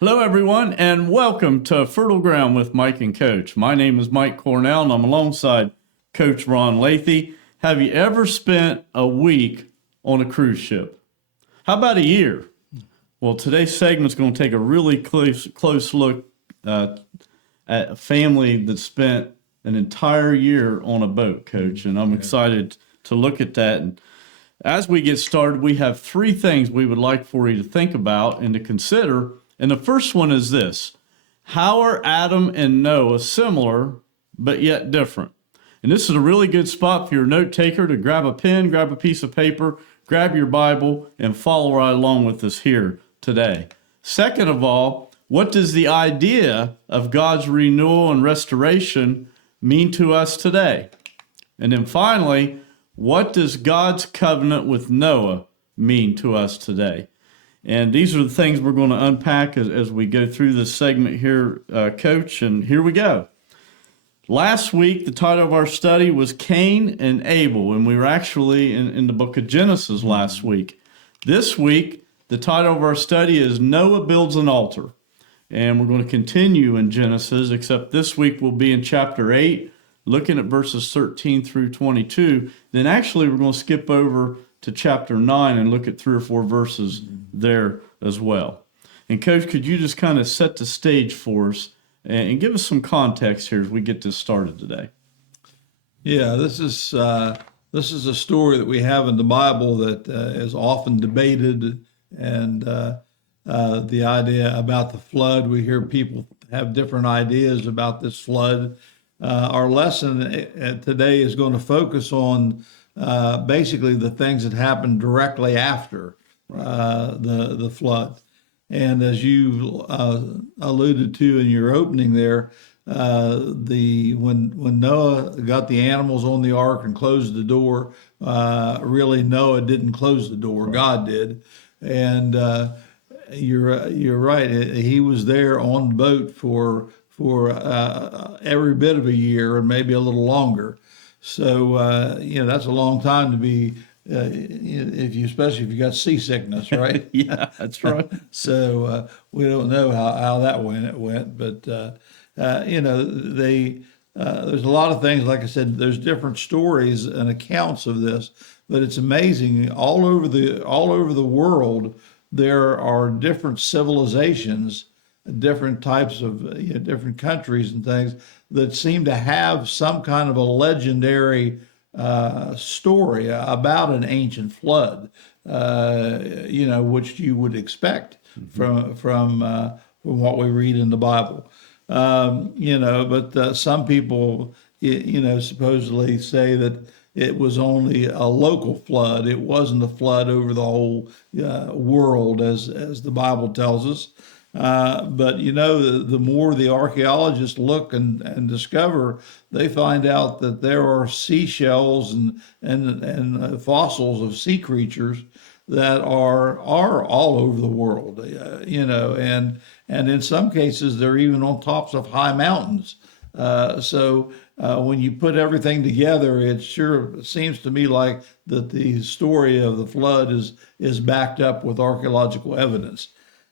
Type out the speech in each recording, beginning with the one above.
Hello, everyone, and welcome to Fertile Ground with Mike and Coach. My name is Mike Cornell, and I'm alongside Coach Ron Lathey. Have you ever spent a week on a cruise ship? How about a year? Well, today's segment is going to take a really close look at a family that spent an entire year on a boat, Coach, and I'm excited to look at that. And as we get started, we have three things we would like for you to think about and to consider. And the first one is this: how are Adam and Noah similar but yet different? And this is a really good spot for your note taker to grab a pen, grab a piece of paper, grab your Bible, and follow right along with us here today. Second of all, what does the idea of God's renewal and restoration mean to us today? And then finally, what does God's covenant with Noah mean to us today? And these are the things we're going to unpack as we go through this segment here, Coach. And here we go. Last week, the title of our study was Cain and Abel, and we were actually in the book of Genesis last week. This week, the title of our study is Noah Builds an Altar. And we're going to continue in Genesis, except this week we'll be in chapter 8, looking at verses 13 through 22. Then actually, we're going to skip over to chapter 9 and look at 3 or 4 verses there as well. And Coach, could you just kind of set the stage for us and give us some context here as we get this started today? Yeah, this is a story that we have in the Bible that is often debated, and the idea about the flood. We hear people have different ideas about this flood. Our lesson today is going to focus on basically the things that happened directly after the flood. And as you alluded to in your opening there, when Noah got the animals on the ark and closed the door, really Noah didn't close the door, right. God did. And you're right. He was there on the boat for every bit of a year and maybe a little longer. So that's a long time to be, especially if you got seasickness, right? Yeah, that's right. So we don't know how that went, but there's a lot of things. Like I said, there's different stories and accounts of this, but it's amazing. All over the world, there are different civilizations, different types of different countries and things that seem to have some kind of a legendary story about an ancient flood, which you would expect from what we read in the Bible. But some people, supposedly say that it was only a local flood. It wasn't a flood over the whole world, as the Bible tells us. But the more the archaeologists look and discover, they find out that there are seashells and fossils of sea creatures that are all over the world, and in some cases they're even on tops of high mountains. So when you put everything together, it sure seems to me like that the story of the flood is backed up with archaeological evidence.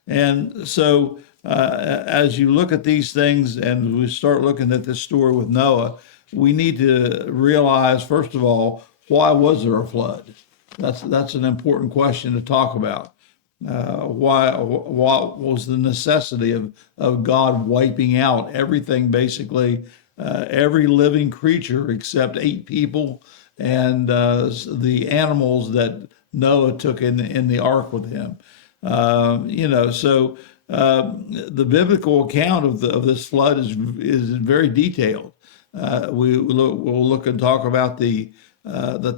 And so as you look at these things and we start looking at this story with Noah, we need to realize, first of all, why was there a flood? That's an important question to talk about. What was the necessity of God wiping out everything, basically, every living creature except 8 people and the animals that Noah took in the ark with him? So the biblical account of this flood is very detailed. We'll look and talk about the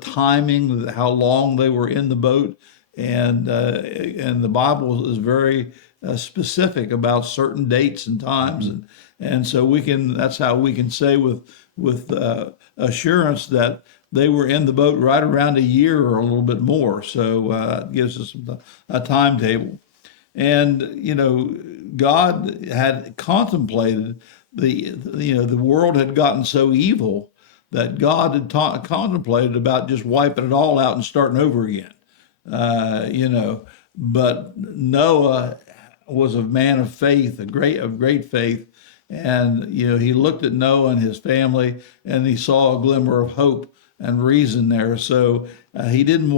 timing, how long they were in the boat, and the Bible is very specific about certain dates and times, and so that's how we can say with assurance that they were in the boat right around a year or a little bit more. So it gives us a timetable. And God had contemplated the world had gotten so evil that God had contemplated about just wiping it all out and starting over again. But Noah was a man of faith, of great faith. And, he looked at Noah and his family, and he saw a glimmer of hope and reason there. So he didn't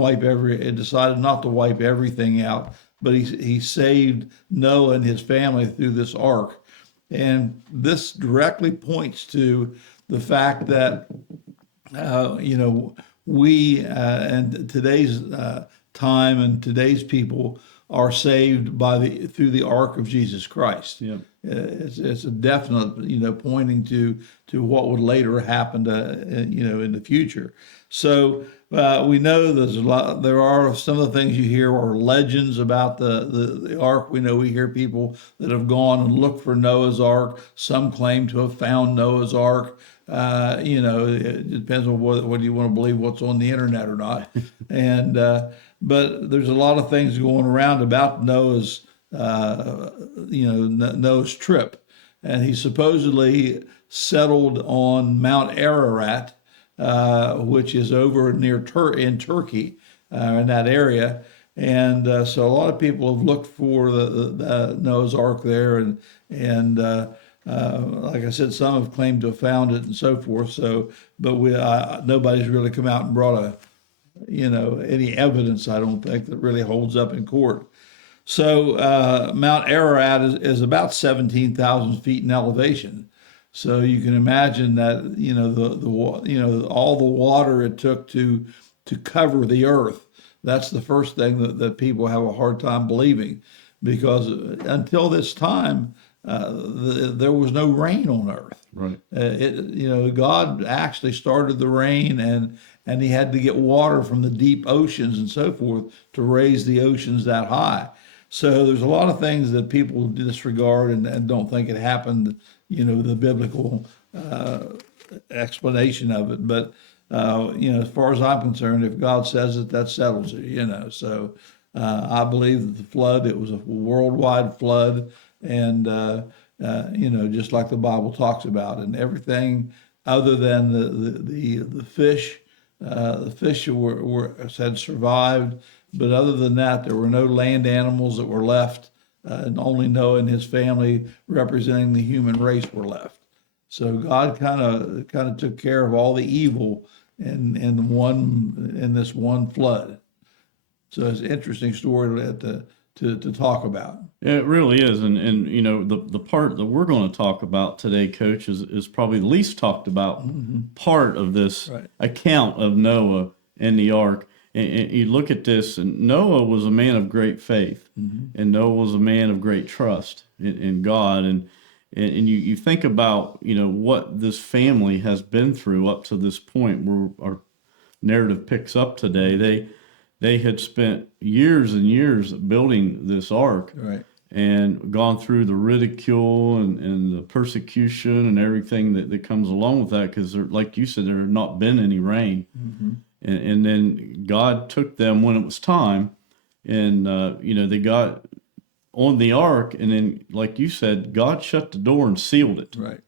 decided not to wipe everything out, but he saved Noah and his family through this ark. And this directly points to the fact that, we and today's time and today's people are saved through the ark of Jesus Christ. Yeah. It's a definite, pointing to what would later happen in the future. So we know there's a lot. There are some of the things you hear are legends about the ark. We know we hear people that have gone and looked for Noah's ark. Some claim to have found Noah's ark. It depends on whether you want to believe what's on the internet or not. And but there's a lot of things going around about Noah's trip, and he supposedly settled on Mount Ararat, which is over in Turkey, in that area. And so a lot of people have looked for the Noah's Ark there, and like I said, some have claimed to have found it and so forth. So, but nobody's really come out and brought any evidence, I don't think, that really holds up in court. So Mount Ararat is about 17,000 feet in elevation. So you can imagine that all the water it took to cover the earth. That's the first thing that people have a hard time believing, because until this time there was no rain on earth. Right. God actually started the rain, and he had to get water from the deep oceans and so forth to raise the oceans that high. So there's a lot of things that people disregard and don't think it happened, the biblical explanation of it. But, as far as I'm concerned, if God says it, that settles it, So I believe that the flood, it was a worldwide flood, and, just like the Bible talks about, and everything other than the fish, the fish had survived. But other than that, there were no land animals that were left, and only Noah and his family, representing the human race, were left. So God kind of took care of all the evil in this one flood. So it's an interesting story to talk about. It really is, and the part that we're going to talk about today, Coach, is probably the least talked about part of this account of Noah and the ark. And you look at this, and Noah was a man of great faith, and Noah was a man of great trust in God. And you think about, what this family has been through up to this point where our narrative picks up today. They had spent years and years building this ark, right, and gone through the ridicule and the persecution and everything that comes along with that, because, like you said, there had not been any rain. And then God took them when it was time, and they got on the ark, and then, like you said, God shut the door and sealed it. right,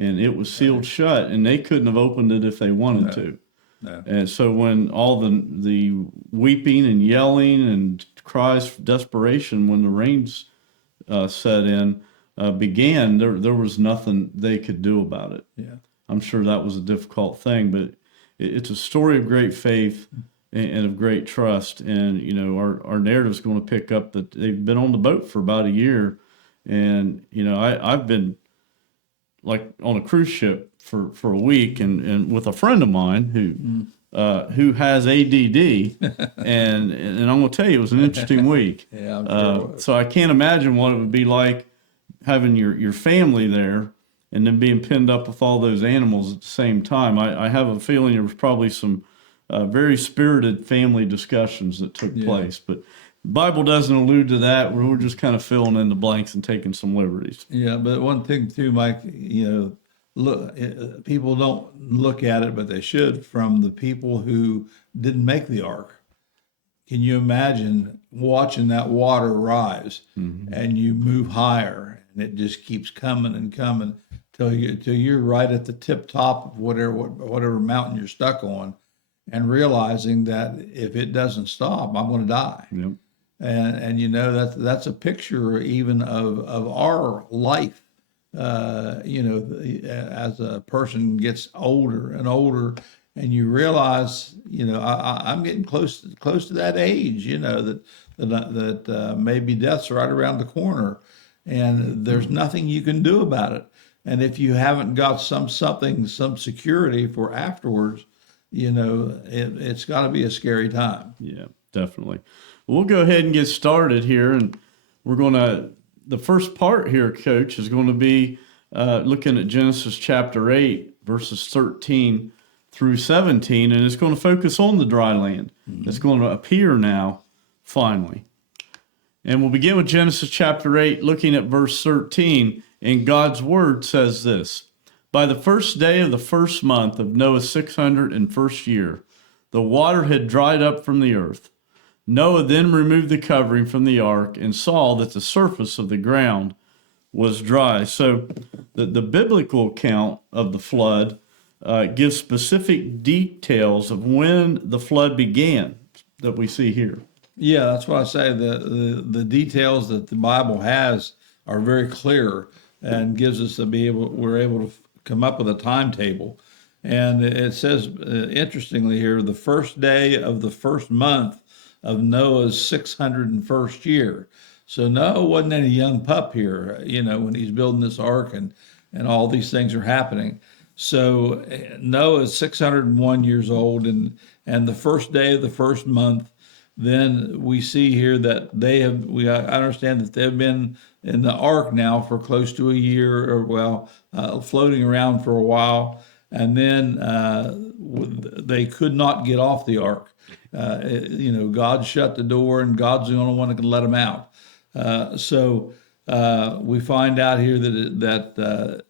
And it was sealed shut, and they couldn't have opened it if they wanted to. No. And so when all the weeping and yelling and cries for desperation, when the rains set in, began, there was nothing they could do about it. Yeah. I'm sure that was a difficult thing, but it's a story of great faith and of great trust. And, our narrative is going to pick up that they've been on the boat for about a year. And, I've been like on a cruise ship for a week, and with a friend of mine who has ADD, and I'm going to tell you, it was an interesting week. Yeah, I'm sure it was. So I can't imagine what it would be like having your family there, and then being pinned up with all those animals at the same time. I have a feeling there was probably some very spirited family discussions that took place, but the Bible doesn't allude to that. We're just kind of filling in the blanks and taking some liberties. Yeah, but one thing too, Mike, look, people don't look at it, but they should, from the people who didn't make the ark. Can you imagine watching that water rise, and you move higher, and it just keeps coming and coming till you're right at the tip top of whatever mountain you're stuck on, and realizing that if it doesn't stop, I'm going to die. Yep. and that's a picture even of our life. As a person gets older and older, and you realize, I'm getting close to that age, that maybe death's right around the corner, and there's nothing you can do about it. And if you haven't got some security for afterwards, it's got to be a scary time. Yeah, definitely. We'll go ahead and get started here, and the first part here, Coach, is going to be looking at Genesis chapter 8, verses 13 through 17, and it's going to focus on the dry land. It's going to appear now, finally. And we'll begin with Genesis chapter 8, looking at verse 13, and God's word says this: By the first day of the first month of Noah's 601st year, the water had dried up from the earth. Noah then removed the covering from the ark and saw that the surface of the ground was dry. So the biblical account of the flood gives specific details of when the flood began that we see here. Yeah, that's what I say. The details that the Bible has are very clear and gives us we're able to come up with a timetable. And it says, interestingly here, the first day of the first month of Noah's 601st year. So Noah wasn't any young pup here, when he's building this ark and all these things are happening. So Noah is 601 years old, and the first day of the first month, then we see here that I understand that they've been in the ark now for close to a year, or floating around for a while, and then they could not get off the ark. God shut the door, and God's the only one that can let them out. So we find out here that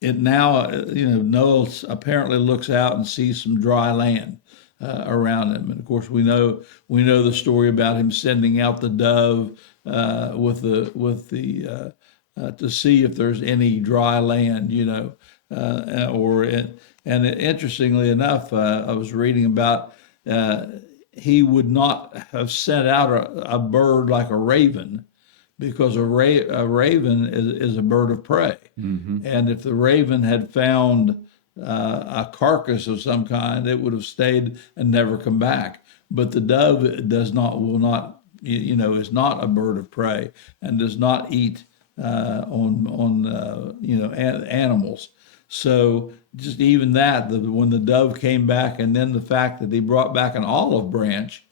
it now, Noah apparently looks out and sees some dry land around him, and of course we know the story about him sending out the dove to see if there's any dry land, and interestingly enough, I was reading about. He would not have sent out a bird like a raven, because a raven is a bird of prey. And if the raven had found a carcass of some kind, it would have stayed and never come back. But the dove is not a bird of prey and does not eat animals. So just even that, when the dove came back, and then the fact that he brought back an olive branch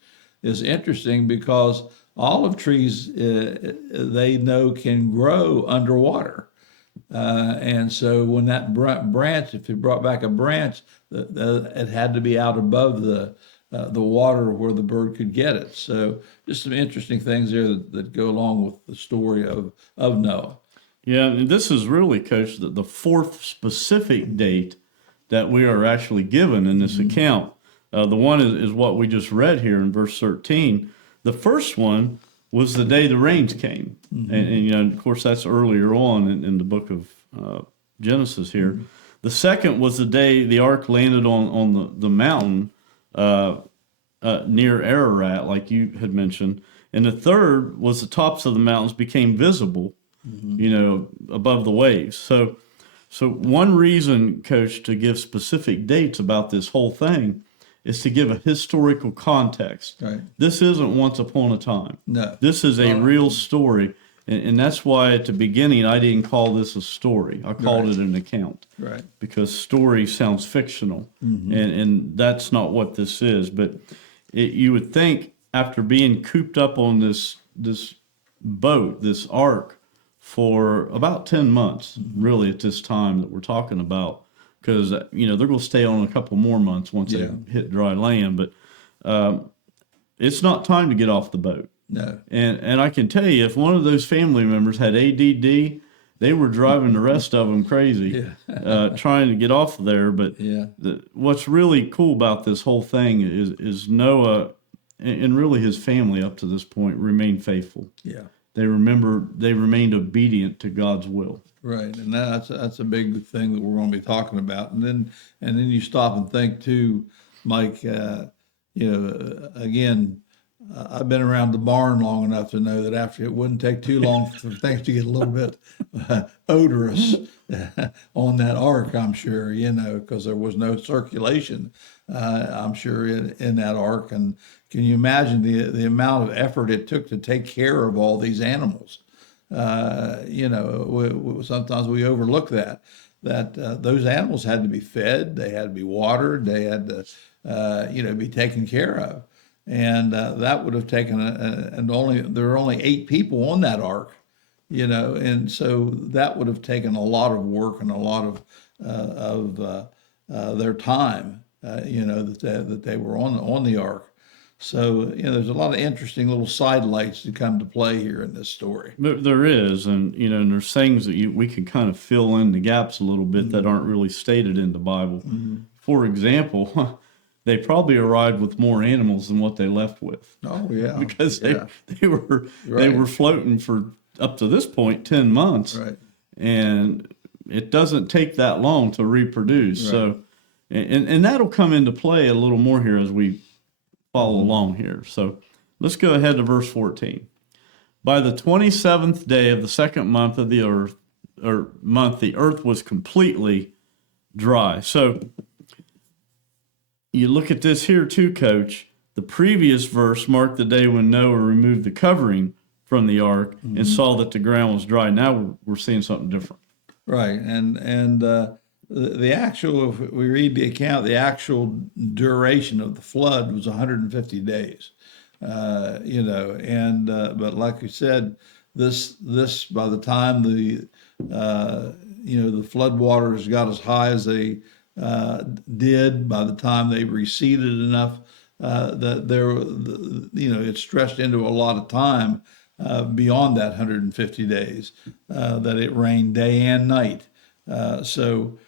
is interesting, because olive trees, they know, can grow underwater. And so when that branch, if he brought back a branch, it had to be out above the water where the bird could get it. So just some interesting things there that go along with the story of Noah. Yeah, and this is really, Coach, the fourth specific date that we are actually given in this account. The one is what we just read here in verse 13. The first one was the day the rains came. And of course, that's earlier on in the book of Genesis here. The second was the day the ark landed on the mountain near Ararat, like you had mentioned. And the third was the tops of the mountains became visible, above the waves. So one reason, Coach, to give specific dates about this whole thing is to give a historical context. Right. This isn't once upon a time. No. This is a real story. And that's why at the beginning I didn't call this a story. I called it an account. Right. Because story sounds fictional. And that's not what this is. But you would think, after being cooped up on this boat, this ark, for about 10 months, really, at this time that we're talking about, because they're going to stay on a couple more months once they hit dry land. But it's not time to get off the boat. No. And I can tell you, if one of those family members had ADD, they were driving the rest of them crazy, trying to get off of there. But what's really cool about this whole thing is Noah and really his family up to this point remained faithful. Yeah. They remained obedient to God's will. Right, and that's a big thing that we're going to be talking about. And then you stop and think too, Mike. Again, I've been around the barn long enough to know that after it wouldn't take too long for things to get a little bit odorous on that ark, I'm sure, because there was no circulation, I'm sure, in that ark. And can you imagine the amount of effort it took to take care of all these animals? Sometimes we overlook that those animals had to be fed, they had to be watered, they had to, be taken care of. And that would have taken there were only 8 people on that ark, and so that would have taken a lot of work and a lot of their time, that they were on the ark. So, there's a lot of interesting little sidelights to come to play here in this story. There is, and and there's things that we can kind of fill in the gaps a little bit that aren't really stated in the Bible. For example, they probably arrived with more animals than what they left with. Oh yeah, because they were floating for up to this point 10 months, right? And it doesn't take that long to reproduce. Right. So, and that'll come into play a little more here as we follow along here. So let's go ahead to verse 14. By the 27th day of the second month of the earth, the earth was completely dry. So you look at this here too, Coach. The previous verse marked the day when Noah removed the covering from the ark and saw that the ground was dry. Now we're seeing something different. Right, and the actual, if we read the account, the actual duration of the flood was 150 days. But like you said, this by the time the flood waters got as high as they did, by the time they receded enough that it stretched into a lot of time beyond that 150 days that it rained day and night. So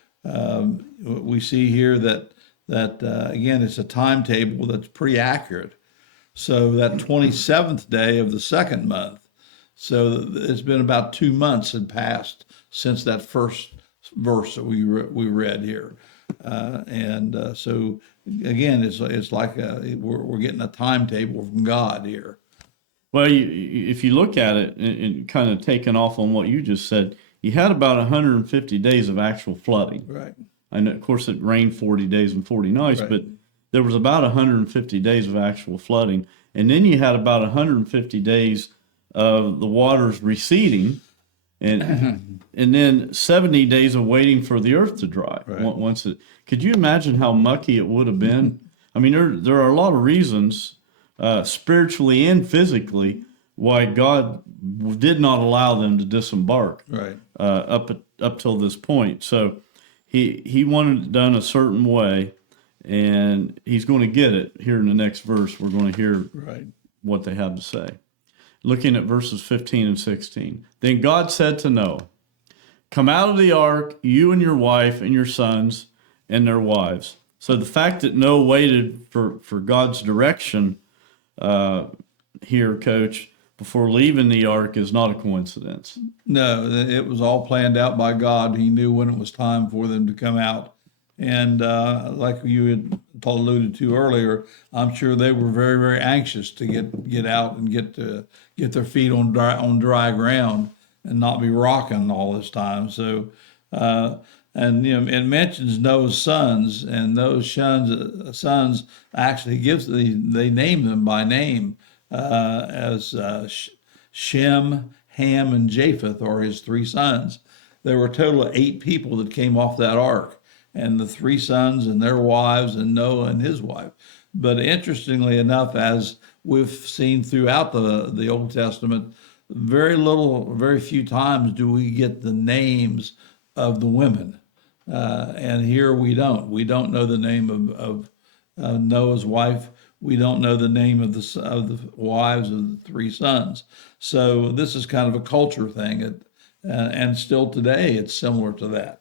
we see here that again, it's a timetable that's pretty accurate. So that 27th day of the second month, so it's been about 2 months had passed since that first verse that we read here. So again, it's like we're getting a timetable from God here. Well, if you look at it and kind of taking off on what you just said, you had about 150 days of actual flooding. Right. And of course, it rained 40 days and 40 nights, Right. but there was about 150 days of actual flooding. And then you had about 150 days of the waters receding, and then 70 days of waiting for the earth to dry. Right. Could you imagine how mucky it would have been? I mean, there are a lot of reasons, spiritually and physically, why God did not allow them to disembark. Right. Up till this point. So he wanted it done a certain way, and he's going to get it here in the next verse. We're going to hear what they have to say. Looking at verses 15 and 16. Then God said to Noah, "Come out of the ark, you and your wife and your sons and their wives." So the fact that Noah waited for God's direction here, Coach, before leaving the ark is not a coincidence. No, it was all planned out by God. He knew when it was time for them to come out. And like you had alluded to earlier, I'm sure they were very, very anxious to get out and get their feet on dry ground and not be rocking all this time. So, it mentions Noah's sons, and those sons actually they name them by name as Shem, Ham, and Japheth are his 3 sons. There were a total of 8 people that came off that ark, and the 3 sons and their wives, and Noah and his wife. But interestingly enough, as we've seen throughout the Old Testament, very few times do we get the names of the women. And here we don't. We don't know the name of Noah's wife. We don't know the name of the wives of the 3 sons. So this is kind of a culture thing, and still today it's similar to that.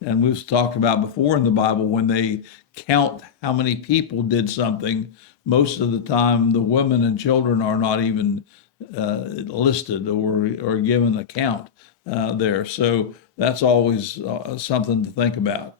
And we've talked about before in the Bible, when they count how many people did something, most of the time the women and children are not even listed or given a count there. So that's always something to think about.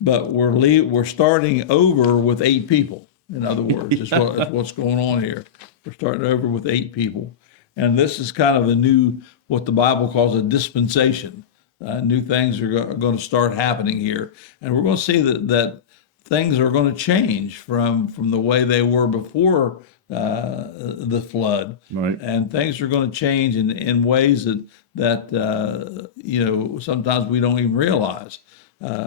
But we're starting over with 8 people. In other words, is what's going on here. We're starting over with 8 people. And this is kind of a new, what the Bible calls a dispensation. New things are going to start happening here. And we're going to see that things are going to change from the way they were before the flood. Right. And things are going to change in ways that sometimes we don't even realize.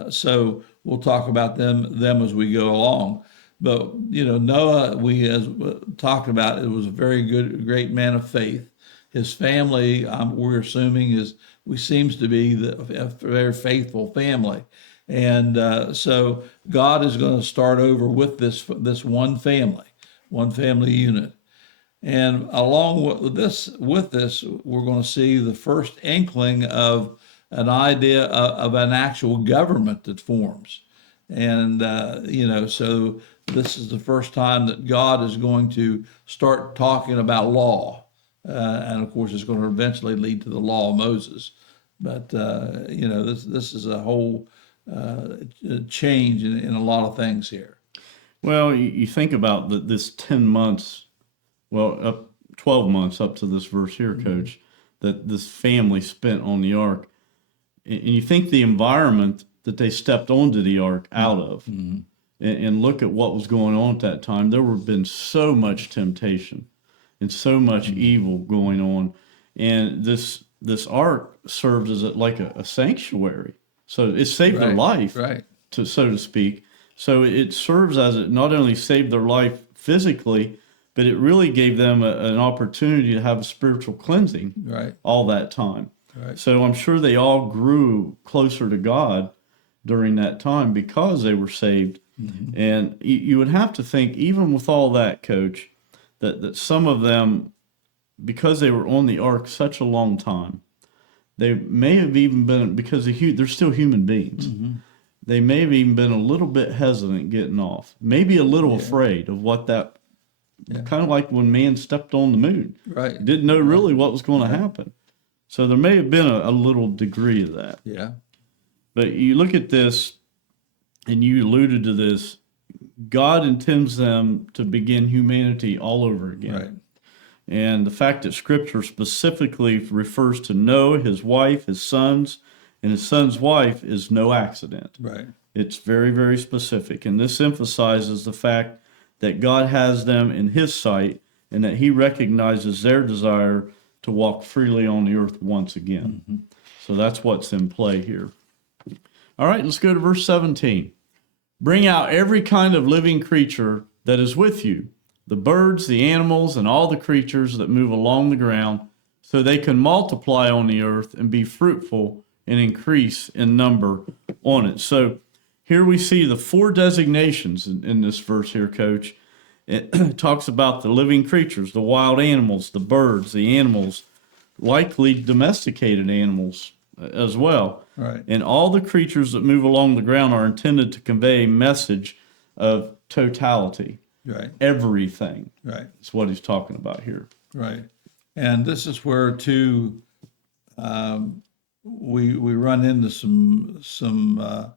So we'll talk about them as we go along. But Noah, we as talked about, it was a very great man of faith. His family, we're assuming, seems to be a very faithful family, and so God is going to start over with this one family unit. And along with this, we're going to see the first inkling of an idea of an actual government that forms. And, so this is the first time that God is going to start talking about law. And of course, it's going to eventually lead to the law of Moses. But, this is a whole change in a lot of things here. Well, you think about this 10 months, up 12 months up to this verse here, Coach, that this family spent on the ark. And you think the environment that they stepped onto the ark out of, and look at what was going on at that time. There would have been so much temptation and so much evil going on. And this ark served as like a sanctuary. So it saved their life, right, so to speak. So it serves as it not only saved their life physically, but it really gave them an opportunity to have a spiritual cleansing all that time. Right. So I'm sure they all grew closer to God during that time because they were saved. And you would have to think, even with all that, Coach, that some of them, because they were on the ark such a long time, they may have even been, because they're still human beings, they may have even been a little bit hesitant getting off, maybe a little afraid of what that, kind of like when man stepped on the moon. Right. Didn't know really what was going to happen. So there may have been a little degree of that. Yeah. But you look at this, and you alluded to this, God intends them to begin humanity all over again. Right. And the fact that Scripture specifically refers to Noah, his wife, his sons, and his son's wife is no accident. Right. It's very, very specific. And this emphasizes the fact that God has them in his sight and that he recognizes their desire to walk freely on the earth once again. So that's what's in play here. All right, let's go to verse 17. Bring out every kind of living creature that is with you, the birds, the animals, and all the creatures that move along the ground, so they can multiply on the earth and be fruitful and increase in number on it. So here we see the 4 designations in this verse here, Coach. It talks about the living creatures, the wild animals, the birds, the animals, likely domesticated animals as well. Right. And all the creatures that move along the ground are intended to convey a message of totality. Right. Everything. Right. That's what he's talking about here. Right. And this is where too we run into some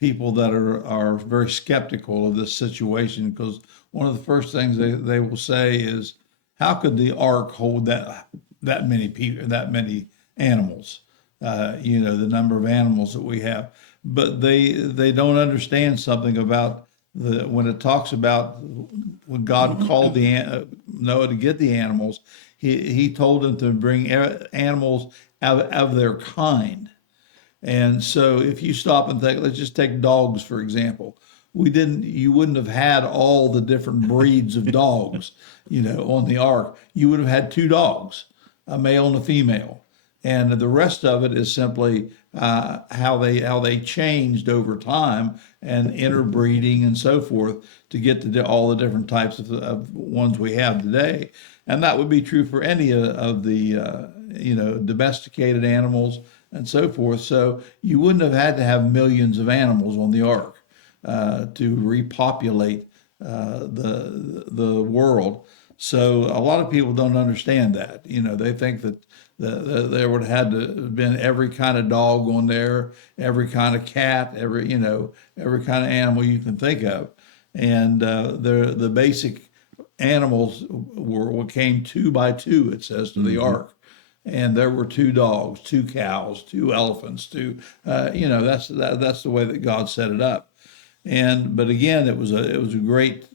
people that are very skeptical of this situation, because one of the first things they will say is, how could the ark hold that many people, that many animals? The number of animals that we have, but they don't understand something about when it talks about when God called Noah to get the animals, he told him to bring animals out of their kind. And so if you stop and think, let's just take dogs, for example. You wouldn't have had all the different breeds of dogs, on the ark. You would have had 2 dogs, a male and a female. And the rest of it is simply how they changed over time and interbreeding and so forth to get to all the different types of ones we have today. And that would be true for any of the domesticated animals and so forth. So you wouldn't have had to have millions of animals on the ark to repopulate the world. So a lot of people don't understand that. They think that there would have had to have been every kind of dog on there, every kind of cat, every kind of animal you can think of. And the basic animals came two by two, it says, to the ark. And there were two dogs, two cows, two elephants, that's the way that God set it up. But again, it was a great,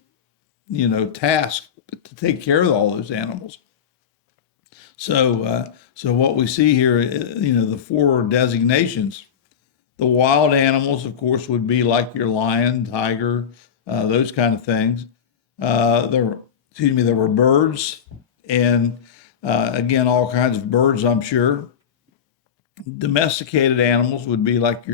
task to take care of all those animals. So what we see here, the four designations, the wild animals, of course, would be like your lion, tiger, those kind of things. There were birds, and again, all kinds of birds, I'm sure. Domesticated animals would be like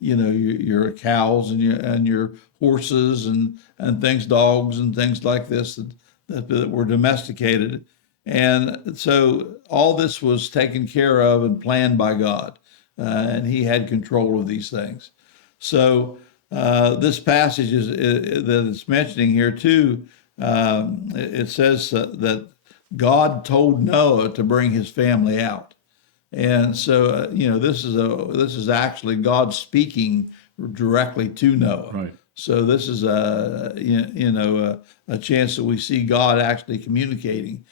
your cows and your horses and things, dogs and things like this that were domesticated. And so all this was taken care of and planned by God, and He had control of these things. So this passage that it's mentioning here too. It says that God told Noah to bring his family out, and so this is actually God speaking directly to Noah. Right. So this is a chance that we see God actually communicating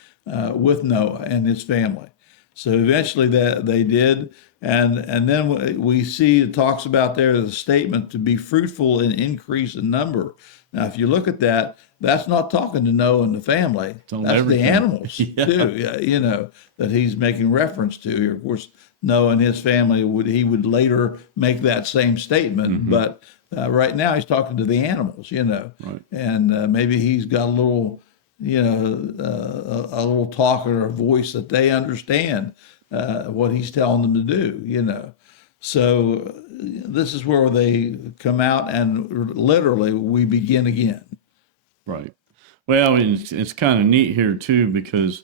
with Noah and his family. So eventually that they did, and then we see it talks about there the statement to be fruitful and increase in number. Now, if you look at that, that's not talking to Noah and the family. That's everything. The animals too. Yeah, that he's making reference to here. Of course, Noah and his family would later make that same statement, but right now he's talking to the animals. Right. And maybe he's got a little, a little talk or a voice that they understand what he's telling them to do. So this is where they come out, and literally we begin again. Right. Well, it's kind of neat here too, because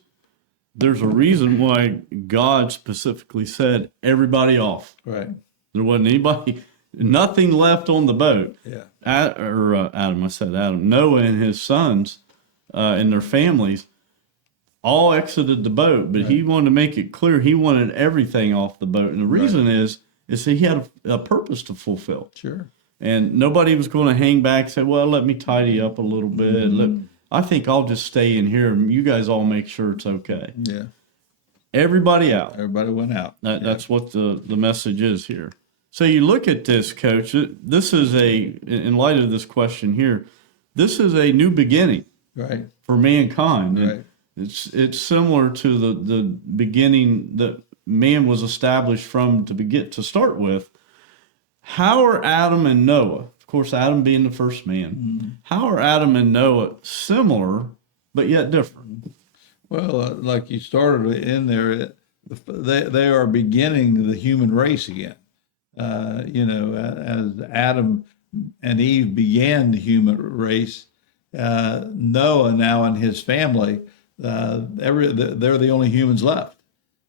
there's a reason why God specifically said everybody off. Right. There wasn't anybody, nothing left on the boat. Yeah. Adam, I said Adam. Noah and his sons and their families all exited the boat, but he wanted to make it clear he wanted everything off the boat. And the reason is that he had a purpose to fulfill. Sure. And nobody was going to hang back and say, well, let me tidy up a little bit. I think I'll just stay in here and you guys all make sure it's okay. Yeah. Everybody out. Everybody went out. That's what the message is here. So you look at this, Coach. This is in light of this question here, this is a new beginning for mankind. And it's similar to the beginning that man was established from to start with. How are Adam and Noah, of course, Adam being the first man, how are Adam and Noah similar but yet different? Well, like you started in there, they are beginning the human race again. As Adam and Eve began the human race, Noah now and his family, they're the only humans left.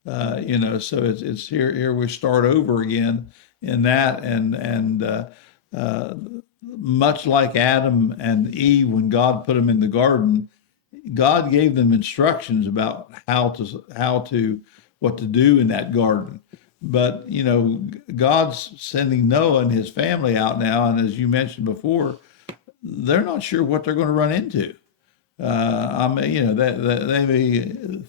So it's here we start over again in that, and much like Adam and Eve, when God put them in the garden, God gave them instructions about what to do in that garden. But God's sending Noah and his family out now, and as you mentioned before, they're not sure what they're going to run into. They may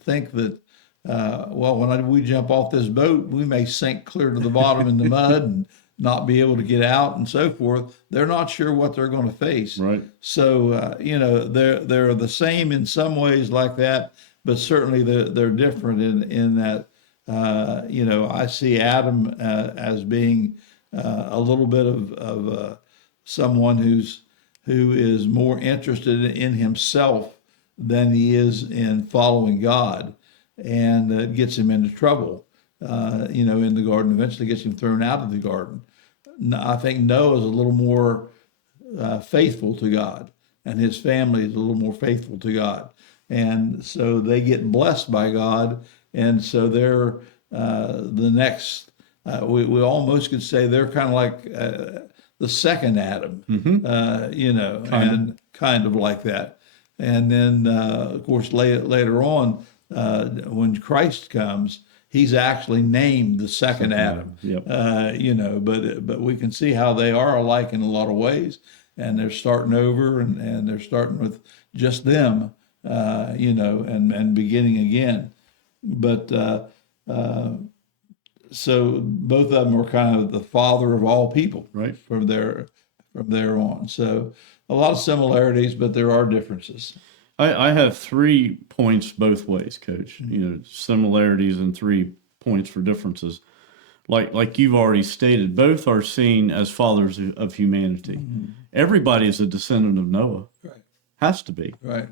think that when we jump off this boat, we may sink clear to the bottom in the mud and not be able to get out and so forth. They're not sure what they're going to face. Right. So, they're the same in some ways like that, but certainly they're different in that, I see Adam as being a little bit of someone who is more interested in himself than he is in following God. And it gets him into trouble, in the garden, eventually gets him thrown out of the garden. I think Noah is a little more faithful to God, and his family is a little more faithful to God. And so they get blessed by God, and so they're the next, we almost could say they're kind of like the second Adam, kind of like that. And then, of course, later on, when Christ comes, he's actually named the second Adam. Yep. But we can see how they are alike in a lot of ways, and they're starting over, and they're starting with just them, and beginning again. But so both of them were kind of the father of all people, Right. from there on. So a lot of similarities, but there are differences. I have 3 points both ways, Coach. Similarities and 3 points for differences. Like you've already stated, both are seen as fathers of humanity. Everybody is a descendant of Noah. Right. Has to be. Right.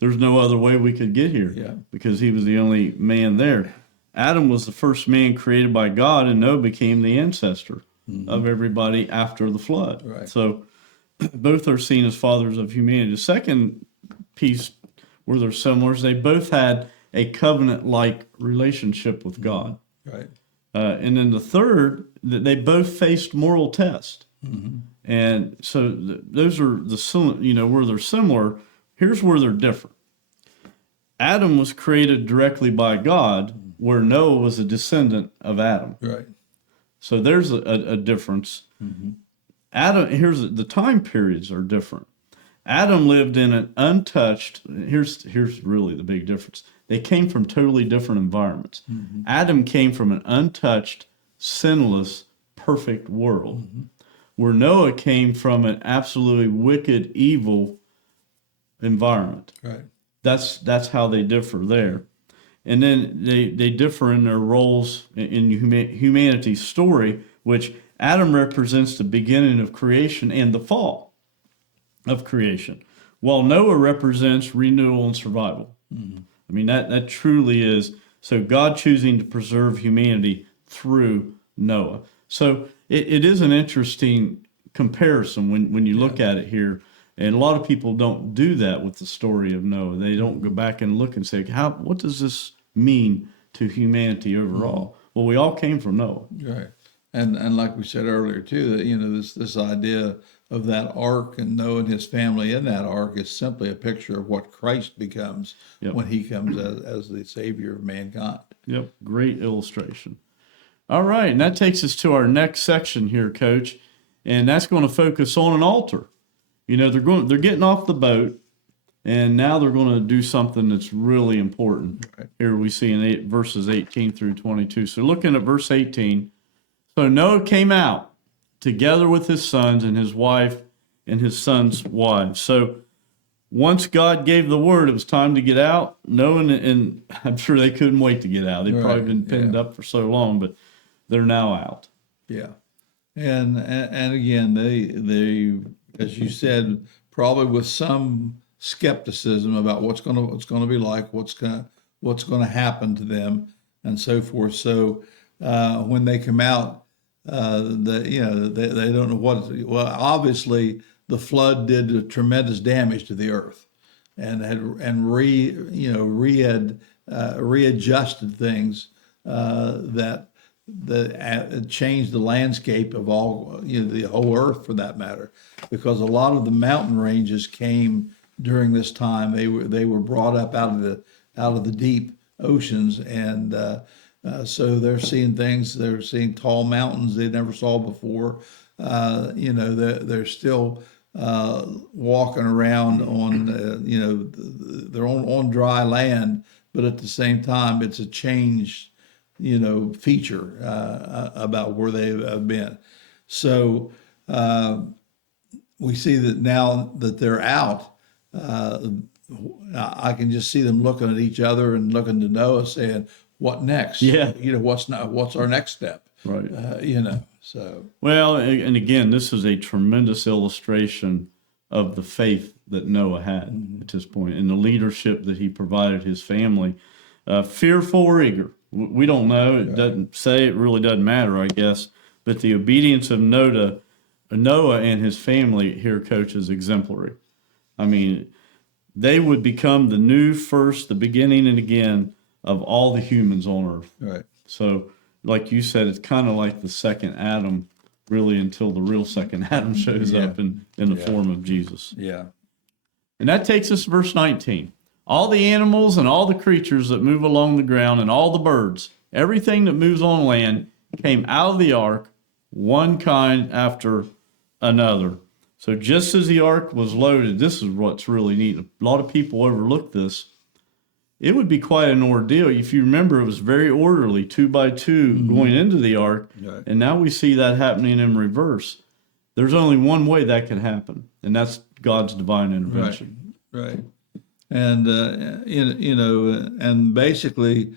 There's no other way we could get here. Yeah. Because he was the only man there. Adam was the first man created by God, and Noah became the ancestor of everybody after the flood. Right. So both are seen as fathers of humanity. The second piece where they're similar is they both had a covenant-like relationship with God. Right. And then the third, that they both faced moral tests. And so those are where they're similar. Here's where they're different. Adam was created directly by God, where Noah was a descendant of Adam. Right. So there's a difference. Adam, the time periods are different. Adam lived in an untouched, here's really the big difference. They came from totally different environments. Adam came from an untouched, sinless, perfect world, where Noah came from an absolutely wicked, evil environment. Right. That's how they differ there. And then they differ in their roles in humanity's story, which Adam represents the beginning of creation and the fall of creation, while Noah represents renewal and survival. I mean, that truly is. So God choosing to preserve humanity through Noah. So it is an interesting comparison when you look at it here. And a lot of people don't do that with the story of Noah. They don't go back and look and say, what does this mean to humanity overall? Well, we all came from Noah. Right. And like we said earlier too, that this idea of that ark and Noah and his family in that ark is simply a picture of what Christ becomes when he comes as the Savior of mankind. Yep, great illustration. All right, and that takes us to our next section here, Coach, and that's going to focus on an altar. They're getting off the boat, and now they're going to do something that's really important. Right. Here we see in verses 18 through 22. So looking at verse 18, so Noah came out together with his sons and his wife and his sons' wives. So once God gave the word, it was time to get out. Noah and I'm sure they couldn't wait to get out. They've probably been pinned up for so long, but they're now out. Yeah, and again, they as you said, probably with some skepticism about what's going to be like, what's going to happen to them, and so forth. So when they come out, they don't know what. Well, obviously the flood did tremendous damage to the earth, and readjusted things that changed the landscape of all, the whole earth for that matter, because a lot of the mountain ranges came during this time. They were brought up out of the deep oceans, and so they're seeing things. They're seeing tall mountains they never saw before. They're still walking around on they're on dry land, but at the same time it's a change feature about where they have been. So we see that now that they're out, I can just see them looking at each other and looking to Noah, saying, "What next? Yeah, what's our next step?" Right. So well, and again, this is a tremendous illustration of the faith that Noah had at this point, and the leadership that he provided his family. Fearful or eager, we don't know. It doesn't say. It really doesn't matter, I guess. But the obedience of Noah and his family here, Coach, is exemplary. I mean, they would become the beginning and again of all the humans on earth. Right. So, like you said, it's kind of like the second Adam, really, until the real second Adam shows up in the form of Jesus. Yeah. And that takes us to verse 19. All the animals and all the creatures that move along the ground and all the birds, everything that moves on land, came out of the ark, one kind after another. So just as the ark was loaded, this is what's really neat. A lot of people overlook this. It would be quite an ordeal. If you remember, it was very orderly, 2 by 2 going into the ark. Right. And now we see that happening in reverse. There's only one way that can happen, and that's God's divine intervention. Right. And, and basically,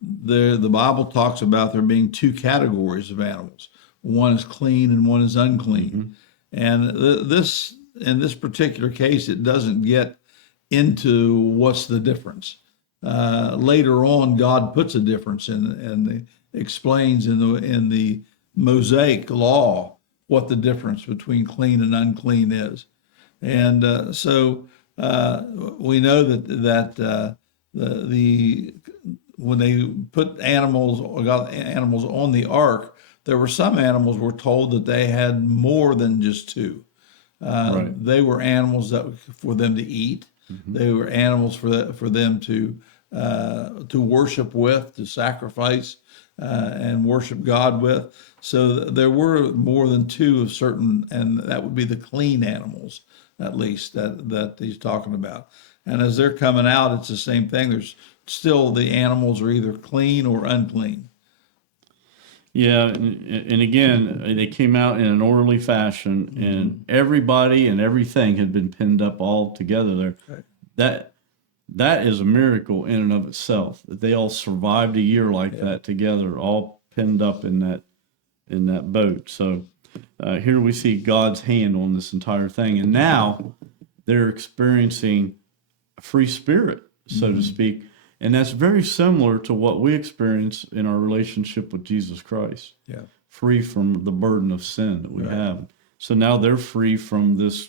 the Bible talks about there being 2 categories of animals. One is clean and one is unclean. And in this particular case, it doesn't get into what's the difference. Later on, God puts a difference in, and explains in the Mosaic law what the difference between clean and unclean is. And so we know that when they put animals or got animals on the ark, there were some animals were told that they had more than just 2. Right. They were animals that for them to eat. They were animals for them to worship with, to sacrifice and worship God with. So there were more than 2 of certain, and that would be the clean animals, at least that he's talking about. And as they're coming out, it's the same thing. There's still the animals are either clean or unclean. Yeah, and again, they came out in an orderly fashion, and everybody and everything had been pinned up all together there. Right. That is a miracle in and of itself, that they all survived a year like that together, all pinned up in that boat. So here we see God's hand on this entire thing, and now they're experiencing a free spirit, so to speak. And that's very similar to what we experience in our relationship with Jesus Christ. Yeah. Free from the burden of sin that we have. So now they're free from this,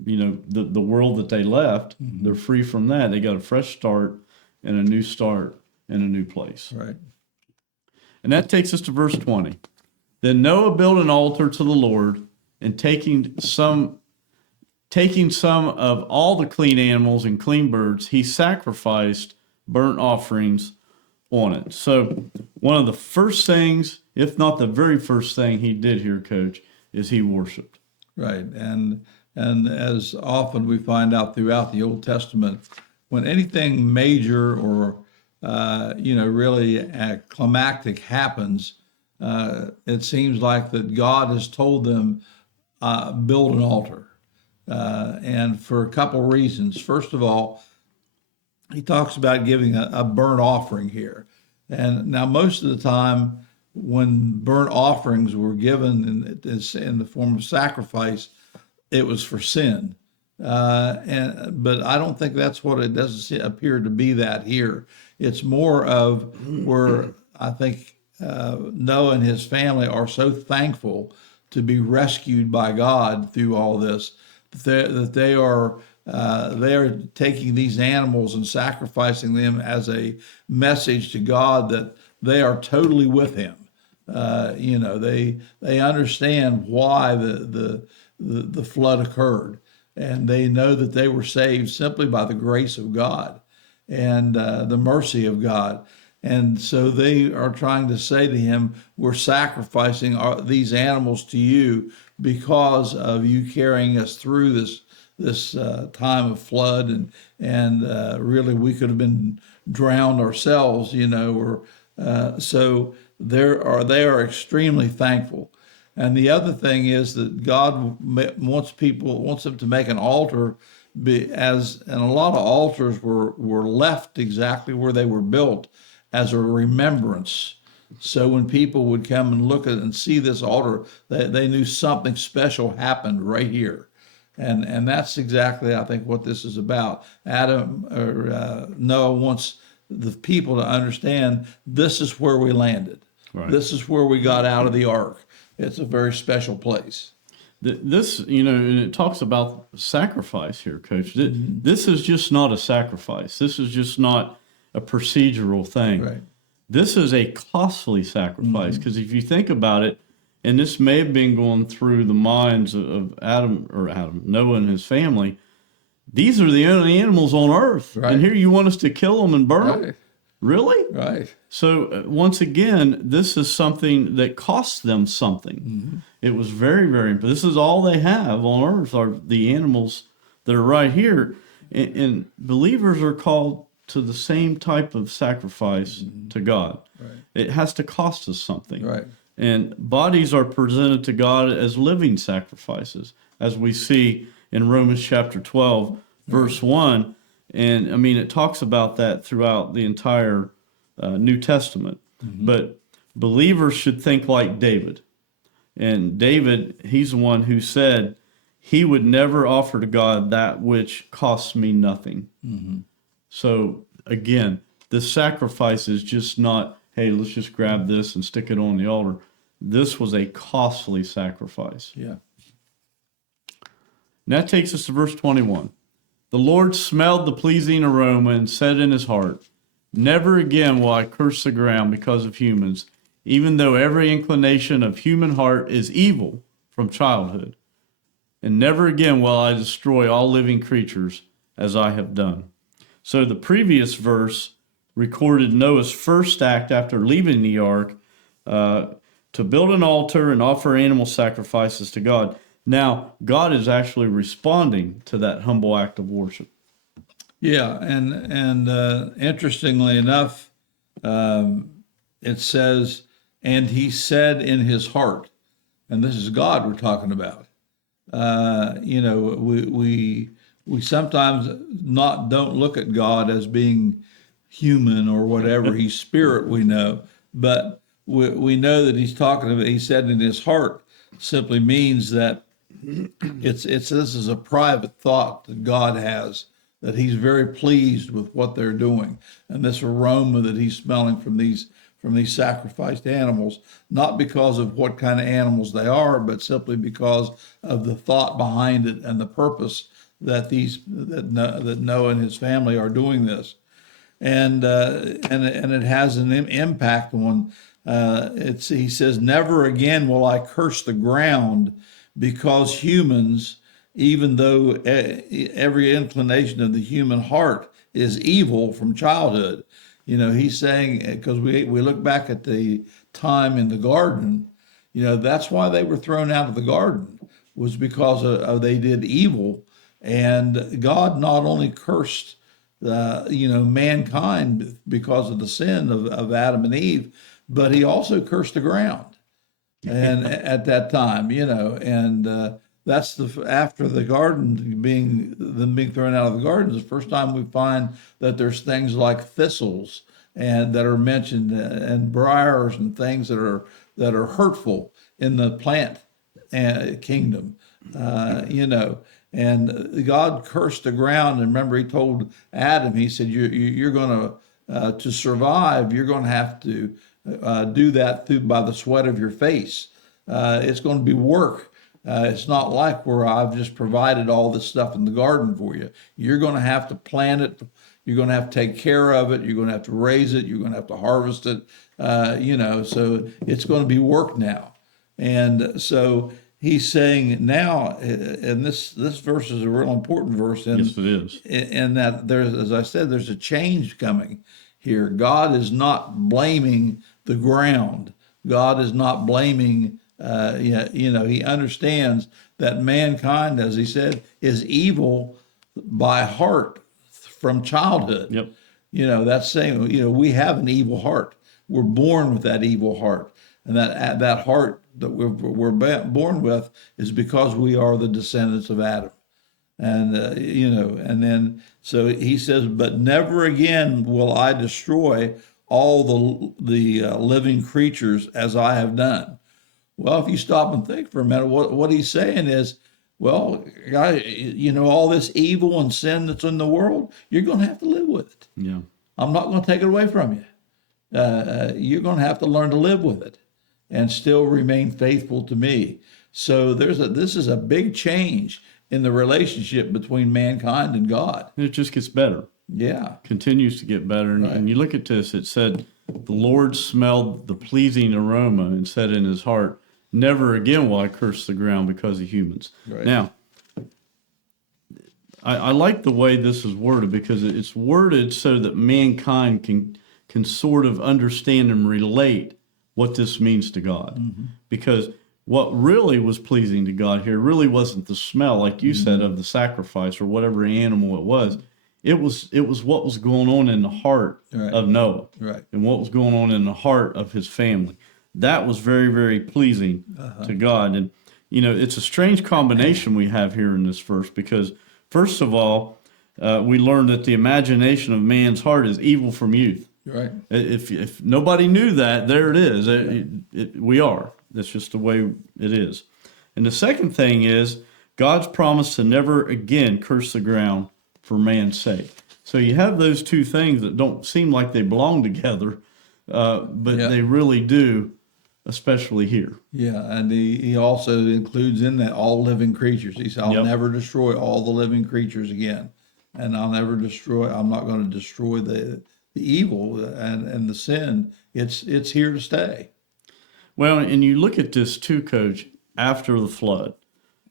the world that they left. They're free from that. They got a fresh start and a new start in a new place. Right. And that takes us to verse 20. Then Noah built an altar to the Lord, and taking some of all the clean animals and clean birds, he sacrificed burnt offerings on it. So one of the first things, if not the very first thing he did here, Coach, is he worshiped. Right. And as often we find out throughout the Old Testament, when anything major or really climactic happens, it seems like that God has told them build an altar, and for a couple reasons. First of all, he talks about giving a burnt offering here. And now most of the time when burnt offerings were given in the form of sacrifice, it was for sin. But I don't think that's what it doesn't appear to be that here. It's more of where I think Noah and his family are so thankful to be rescued by God through all this, that they are taking these animals and sacrificing them as a message to God that they are totally with Him. They understand why the flood occurred, and they know that they were saved simply by the grace of God and the mercy of God. And so they are trying to say to Him, we're sacrificing these animals to you because of you carrying us through this time of flood, and really we could have been drowned ourselves, so they are extremely thankful. And the other thing is that God wants them to make an altar, and a lot of altars were left exactly where they were built as a remembrance. So when people would come and look at it and see this altar, they knew something special happened right here. And that's exactly, I think, what this is about. Noah wants the people to understand this is where we landed. Right. This is where we got out of the ark. It's a very special place. This, and it talks about sacrifice here, Coach. This is just not a sacrifice. This is just not a procedural thing. Right. This is a costly sacrifice, because if you think about it, and this may have been going through the minds of Noah and his family, these are the only animals on earth. Right. And here you want us to kill them and burn them? Really? Right. So once again, this is something that costs them something. It was very, very. This is all they have on earth are the animals that are right here, and believers are called to the same type of sacrifice to God. Right. It has to cost us something. Right. And bodies are presented to God as living sacrifices, as we see in Romans chapter 12, verse 1. And I mean, it talks about that throughout the entire New Testament. But believers should think like David. And David, he's the one who said he would never offer to God that which costs me nothing. So again, the sacrifice is just not, hey, let's just grab this and stick it on the altar. This was a costly sacrifice. Yeah. And that takes us to verse 21. The Lord smelled the pleasing aroma and said in his heart, never again will I curse the ground because of humans, even though every inclination of human heart is evil from childhood. And never again will I destroy all living creatures as I have done. So the previous verse recorded Noah's first act after leaving the ark to build an altar and offer animal sacrifices to God. Now, God is actually responding to that humble act of worship. Yeah, and interestingly enough, it says, and he said in his heart, and this is God we're talking about. We sometimes don't look at God as being human or whatever. He's spirit, we know, but we know that he's talking about. He said in his heart simply means that this is a private thought that God has, that he's very pleased with what they're doing, and this aroma that he's smelling from these sacrificed animals, not because of what kind of animals they are, but simply because of the thought behind it and the purpose that Noah and his family are doing this, and it has an impact on. He says, never again will I curse the ground because humans, even though every inclination of the human heart is evil from childhood. He's saying, because we look back at the time in the garden, that's why they were thrown out of the garden, was because they did evil. And God not only cursed mankind because of the sin of Adam and Eve, but he also cursed the ground. And at that time, and that's after the garden being thrown out of the garden is the first time we find that there's things like thistles and that are mentioned, and briars and things that are hurtful in the plant kingdom, and God cursed the ground. And remember, he told Adam, he said, you're going to survive, you're going to have to do that by the sweat of your face. It's going to be work. It's not like where I've just provided all this stuff in the garden for you. You're going to have to plant it. You're going to have to take care of it. You're going to have to raise it. You're going to have to harvest it. So it's going to be work now. And so he's saying now, and this verse is a real important verse. Yes, it is. And that there's, as I said, there's a change coming here. God is not blaming the ground. God is not blaming. He understands that mankind, as he said, is evil by heart from childhood. Yep. That's saying, we have an evil heart. We're born with that evil heart, and that heart that we're born with is because we are the descendants of Adam. And and then so he says, but never again will I destroy all the living creatures as I have done. Well, if you stop and think for a minute, what he's saying is, well, all this evil and sin that's in the world, you're going to have to live with it. Yeah. I'm not going to take it away from you. You're going to have to learn to live with it and still remain faithful to me. So this is a big change in the relationship between mankind and God. And it just gets better. Yeah. Continues to get better. Right. And you look at this, it said, the Lord smelled the pleasing aroma and said in his heart, never again will I curse the ground because of humans. Right. Now, I like the way this is worded, because it's worded so that mankind can sort of understand and relate what this means to God. Because what really was pleasing to God here really wasn't the smell, like you said, of the sacrifice or whatever animal it was. It was what was going on in the heart of Noah, and what was going on in the heart of his family. That was very, very pleasing to God. And it's a strange combination we have here in this verse, because first of all, we learn that the imagination of man's heart is evil from youth. Right. If nobody knew that, there it is. We are. That's just the way it is. And the second thing is God's promise to never again curse the ground for man's sake. So you have those two things that don't seem like they belong together, but they really do, especially here. Yeah, and he also includes in that all living creatures. He said, I'll never destroy all the living creatures again. And I'm not going to destroy the evil and the sin. It's here to stay. Well, and you look at this too, Coach, after the flood.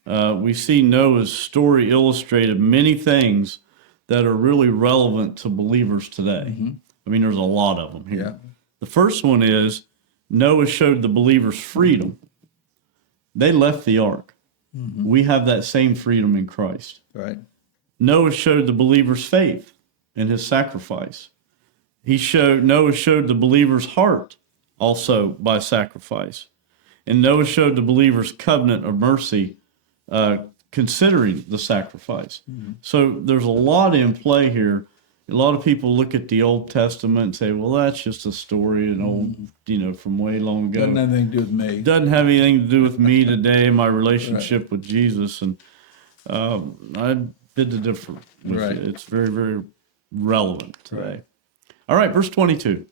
We see Noah's story illustrated many things that are really relevant to believers today. I mean, there's a lot of them here. The first one is Noah showed the believers freedom. They left the ark. We have that same freedom in Christ. Right. Noah showed the believers faith in his sacrifice. Noah showed the believers heart also by sacrifice. And Noah showed the believers covenant of mercy considering the sacrifice. So there's a lot in play here. A lot of people look at the Old Testament and say, well, that's just a story, from way long ago. Doesn't have anything to do with me. Doesn't have anything to do with me today, my relationship with Jesus. And I bid to differ with you. It's very, very relevant today. All right, verse 22.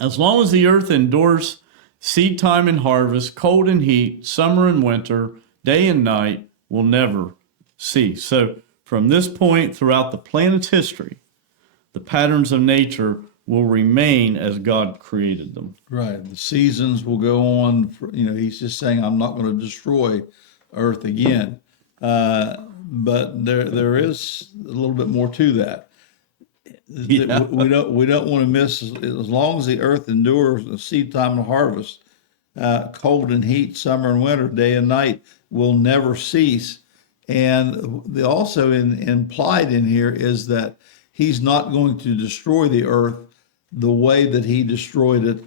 As long as the earth endures seed time and harvest, cold and heat, summer and winter, day and night will never cease. So from this point throughout the planet's history, the patterns of nature will remain as God created them. Right. The seasons will go on. He's just saying, I'm not going to destroy earth again. But there is a little bit more to that. We don't want to miss, as long as the earth endures the seed time and harvest, cold and heat, summer and winter, day and night will never cease. And also implied in here is that he's not going to destroy the earth the way that he destroyed it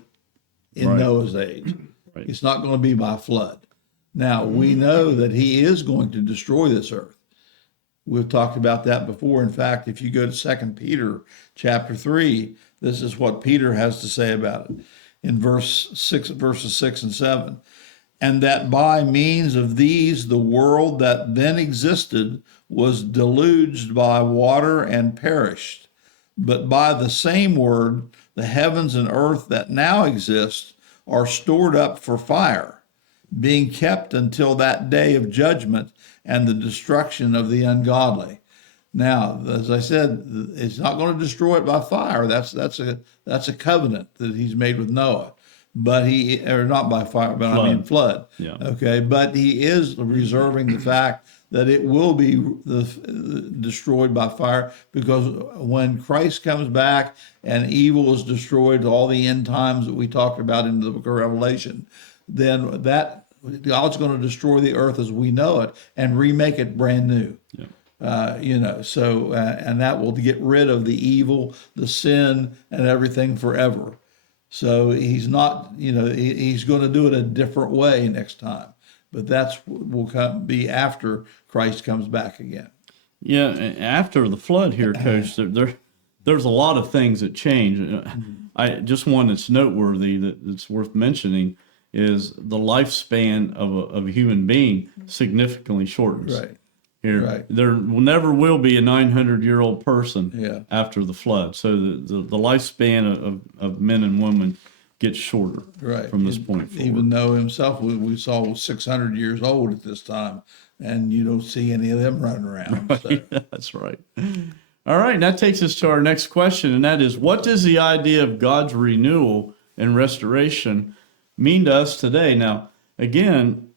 in Noah's age. It's not going to be by flood. Now, we know that he is going to destroy this earth. We've talked about that before. In fact, if you go to 2 Peter chapter 3, this is what Peter has to say about it in verses 6 and 7. And that by means of these, the world that then existed was deluged by water and perished. But by the same word, the heavens and earth that now exist are stored up for fire, being kept until that day of judgment and the destruction of the ungodly. Now, as I said, it's not going to destroy it by fire. That's a covenant that he's made with Noah. But not by fire, but flood. I mean flood. Yeah. Okay, but he is reserving the fact that it will be destroyed by fire, because when Christ comes back and evil is destroyed, all the end times that we talked about in the book of Revelation, then God's going to destroy the earth as we know it and remake it brand new. Yeah. So and that will get rid of the evil, the sin, and everything forever. So he's not, he's going to do it a different way next time, but will be after Christ comes back again. Yeah, after the flood here, Coach, there's a lot of things that change. Just one that's noteworthy that's worth mentioning is the lifespan of a human being significantly shortens. Right. Here, there never will be a 900-year-old person after the flood. So the lifespan of men and women gets shorter from this point forward. Even though himself, we saw was 600 years old at this time, and you don't see any of them running around. So. That's right. All right, and that takes us to our next question, and that is, what does the idea of God's renewal and restoration mean to us today? Now, again,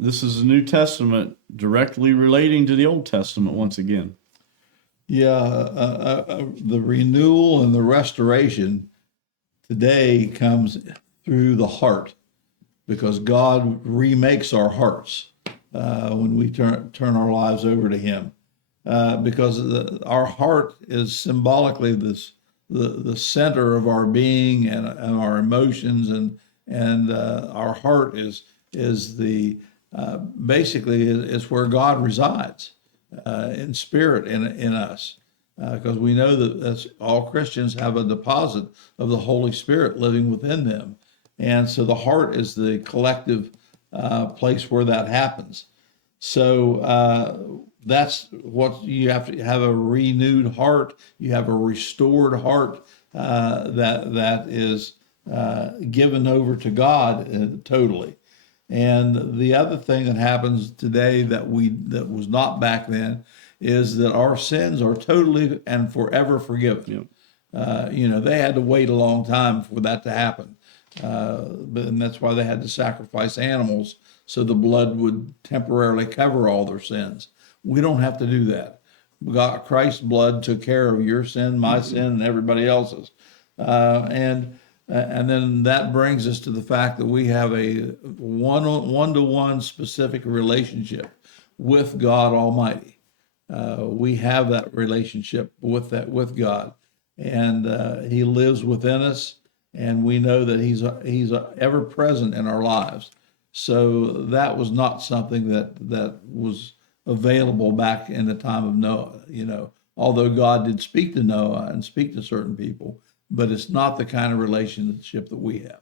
this is the New Testament directly relating to the Old Testament once again. Yeah, the renewal and the restoration today comes through the heart, because God remakes our hearts when we turn our lives over to Him. Because our heart is symbolically the center of our being and our emotions, and our heart is the basically is where God resides in spirit in us. Because we know that all Christians have a deposit of the Holy Spirit living within them. And so the heart is the collective place where that happens. So that's what you have to have: a renewed heart. You have a restored heart that is given over to God totally. And the other thing that happens today that was not back then is that our sins are totally and forever forgiven. They had to wait a long time for that to happen. And that's why they had to sacrifice animals so the blood would temporarily cover all their sins. We don't have to do that. Christ's blood took care of your sin, my sin, and everybody else's. And then that brings us to the fact that we have a one-to-one specific relationship with God Almighty. We have that relationship with God, and He lives within us, and we know that He's ever present in our lives. So that was not something that was available back in the time of Noah. Although God did speak to Noah and speak to certain people, but it's not the kind of relationship that we have.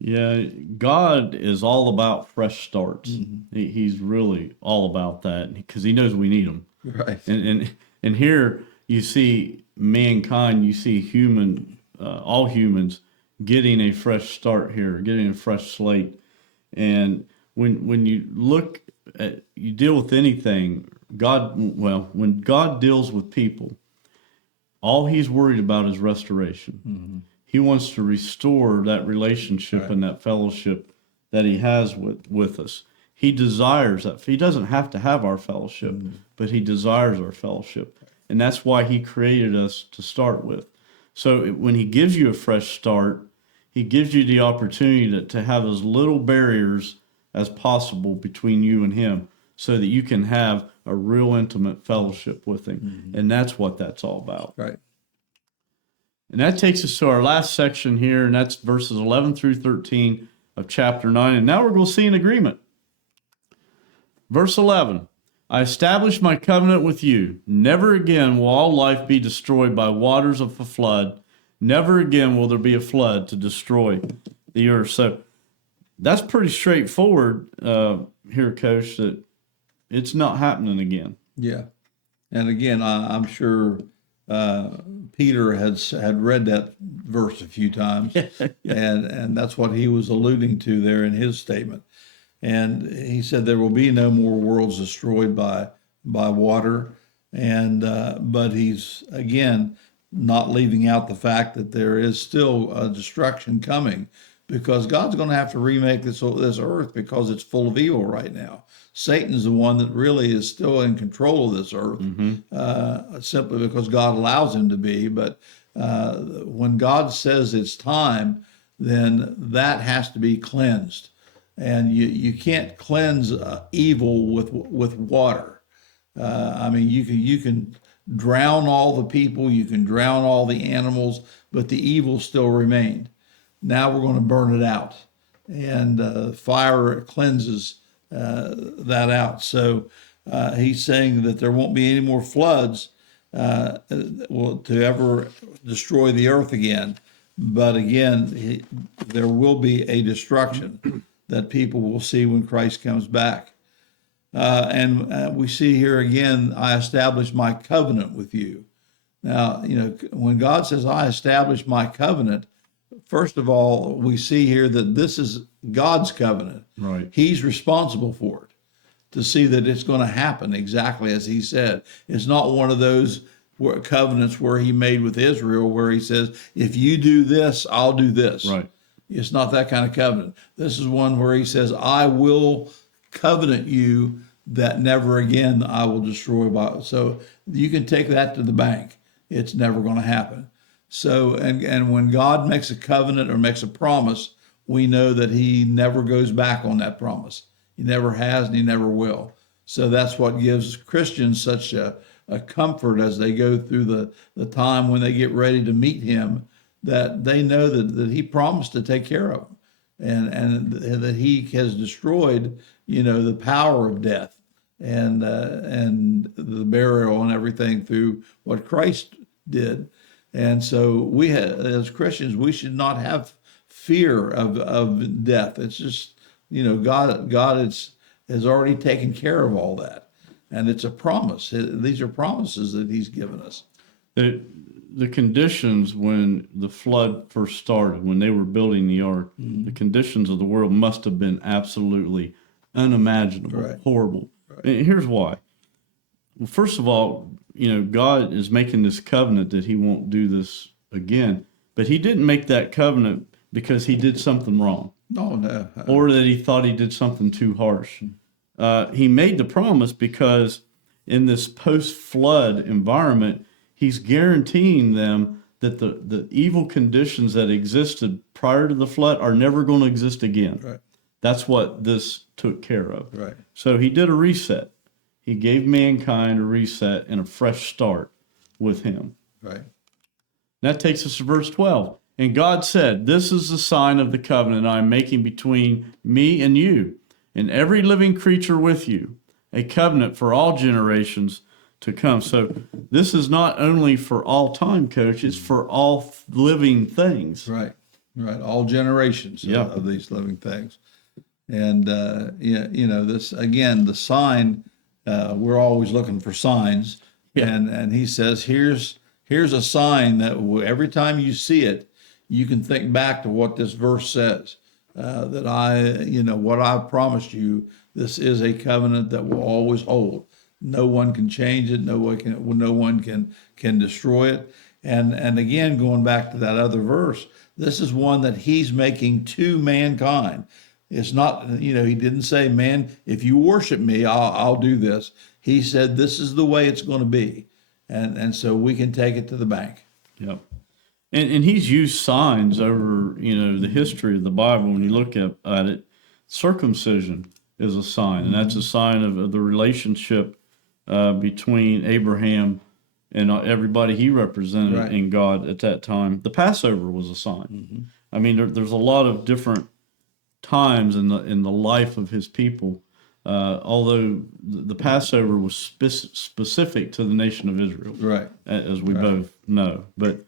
Yeah, God is all about fresh starts. He's really all about that because He knows we need them. Right. And here you see mankind, you see all humans getting a fresh start here, getting a fresh slate. And when you look at, you deal with anything, when God deals with people, all He's worried about is restoration. He wants to restore that relationship and that fellowship that He has with us. He desires that. He doesn't have to have our fellowship, but He desires our fellowship. And that's why He created us to start with. So when He gives you a fresh start, He gives you the opportunity to have as little barriers as possible between you and Him so that you can have a real intimate fellowship with Him. And that's what that's all about. Right. And that takes us to our last section here, and that's verses 11 through 13 of chapter 9. And now we're going to see an agreement. Verse 11, I establish my covenant with you. Never again will all life be destroyed by waters of a flood. Never again will there be a flood to destroy the earth. So that's pretty straightforward here, Coach, that it's not happening again. Yeah. And again, I'm sure Peter had read that verse a few times, and that's what he was alluding to there in his statement. And he said there will be no more worlds destroyed by water, and but he's again not leaving out the fact that there is still a destruction coming, because God's going to have to remake this earth because it's full of evil right now. Satan's the one that really is still in control of this earth, simply because God allows him to be. But when God says it's time, then that has to be cleansed. And you can't cleanse evil with water. I mean, you can drown all the people, you can drown all the animals, but the evil still remained. Now we're going to burn it out, and fire cleanses that out. So he's saying that there won't be any more floods to ever destroy the earth again. But again, there will be a destruction that people will see when Christ comes back. And we see here again, I establish my covenant with you. Now, when God says, I establish my covenant, first of all, we see here that this is God's covenant. Right. He's responsible for it, to see that it's going to happen exactly as He said. It's not one of those covenants where He made with Israel where He says, if you do this, I'll do this. Right. It's not that kind of covenant. This is one where He says, I will covenant you that never again I will destroy. So you can take that to the bank. It's never going to happen. So, and when God makes a covenant or makes a promise, we know that he never goes back on that promise. He never has and he never will. So that's what gives Christians such a comfort as they go through the time when they get ready to meet him, that they know that he promised to take care of them, and that he has destroyed, the power of death and the burial and everything through what Christ did. And so as Christians, we should not have fear of death. It's just, God has already taken care of all that. And it's a promise. These are promises that he's given us. The conditions when the flood first started, when they were building the ark, the conditions of the world must have been absolutely unimaginable, Right. horrible. Right. And here's why. Well, first of all, God is making this covenant that he won't do this again, but he didn't make that covenant because he did something wrong. No. Or that he thought he did something too harsh. He made the promise because in this post-flood environment, he's guaranteeing them that the evil conditions that existed prior to the flood are never going to exist again. Right. That's what this took care of. Right. So he did a reset. He gave mankind a reset and a fresh start with him. Right. That takes us to verse 12. And God said, "This is the sign of the covenant I am making between me and you, and every living creature with you, a covenant for all generations to come." So this is not only for all time, Coach, it's for all living things. Right. All generations of these living things. And, this, again, the sign, we're always looking for signs. Yeah. And he says, here's a sign that every time you see it, you can think back to what this verse says, that what I promised you, this is a covenant that will always hold. No one can change it. No one can destroy it. And again, going back to that other verse, this is one that he's making to mankind. It's not, he didn't say, man, if you worship me, I'll do this. He said, this is the way it's going to be. And so we can take it to the bank. Yep. And he's used signs over, the history of the Bible. When you look at it, circumcision is a sign, and that's a sign of the relationship between Abraham and everybody he represented in God at that time. The Passover was a sign. Mm-hmm. I mean, there's a lot of different times in the life of his people, although the Passover was specific to the nation of Israel, right? As we both know. But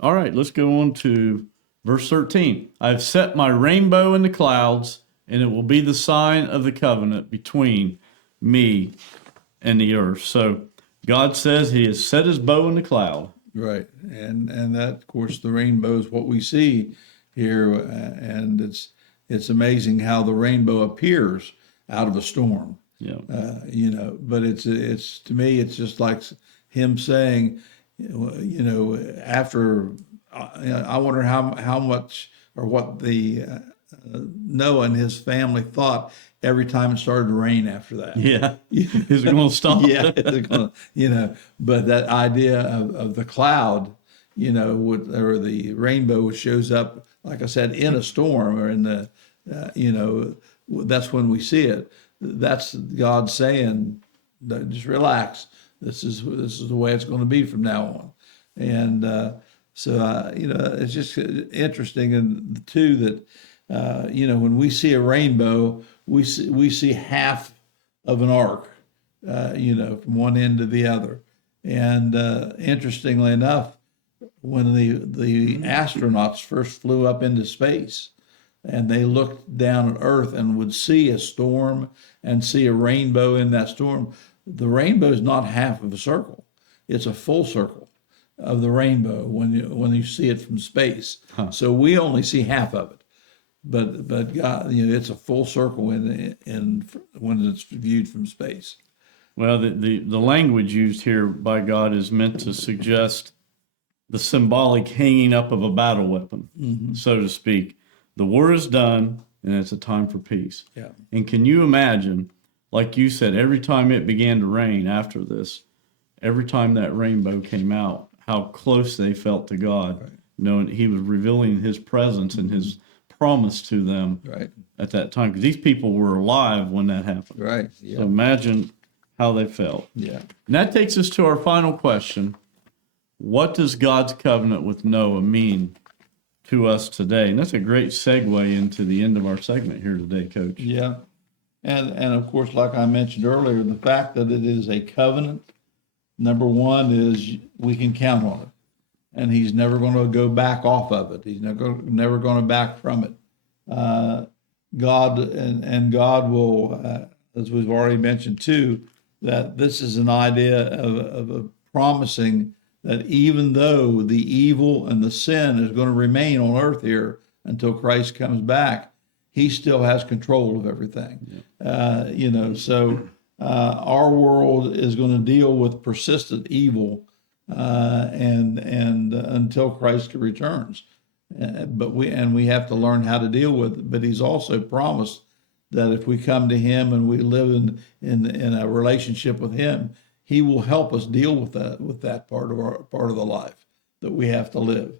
all right, let's go on to verse 13. "I've set my rainbow in the clouds, and it will be the sign of the covenant between me and the earth." So God says he has set his bow in the cloud. Right. And that, of course, the rainbow is what we see here. And it's amazing how the rainbow appears out of a storm. Yeah. But it's to me, it's just like him saying, after, I wonder how much or what the Noah and his family thought every time it started to rain after that. Yeah. Is it going to stop? Yeah. But that idea of the cloud, or the rainbow, which shows up, like I said, in a storm or in the, that's when we see it. That's God saying, just relax. This is the way it's going to be from now on. And so it's just interesting, and too that when we see a rainbow, we see half of an arc, from one end to the other. And interestingly enough, when the astronauts first flew up into space, and they looked down at Earth and would see a storm and see a rainbow in that storm, the rainbow is not half of a circle; it's a full circle of the rainbow when you see it from space. Huh. So we only see half of it, but God, it's a full circle in when it's viewed from space. Well, the language used here by God is meant to suggest the symbolic hanging up of a battle weapon, so to speak. The war is done, and it's a time for peace. Yeah. And can you imagine, like you said, every time it began to rain after this, every time that rainbow came out, how close they felt to God, knowing he was revealing his presence and his promise to them at that time. Because these people were alive when that happened. Right. Yeah. So imagine how they felt. Yeah. And that takes us to our final question. What does God's covenant with Noah mean to us today? And that's a great segue into the end of our segment here today, Coach. Yeah. And of course, like I mentioned earlier, the fact that it is a covenant, number one is we can count on it. And he's never going to go back off of it. He's never going to back from it. God and God will, as we've already mentioned too, that this is an idea of promising that even though the evil and the sin is going to remain on earth here until Christ comes back, he still has control of everything. So our world is going to deal with persistent evil and until Christ returns. But we have to learn how to deal with it. But he's also promised that if we come to him and we live in a relationship with him, he will help us deal with that part of the life that we have to live.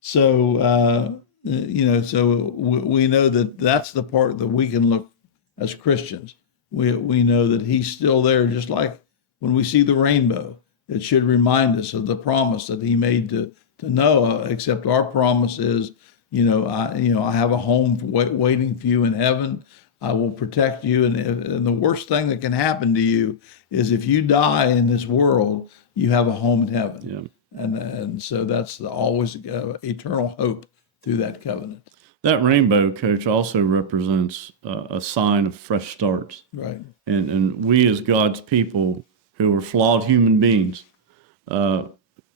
So so we know that that's the part that we can look as Christians. We know that he's still there, just like when we see the rainbow. It should remind us of the promise that he made to Noah. Except our promise is, I have a home waiting for you in heaven. I will protect you. And the worst thing that can happen to you is if you die in this world, you have a home in heaven. Yeah. And so that's always eternal hope through that covenant. That rainbow, Coach, also represents a sign of fresh starts. Right. And we as God's people who are flawed human beings,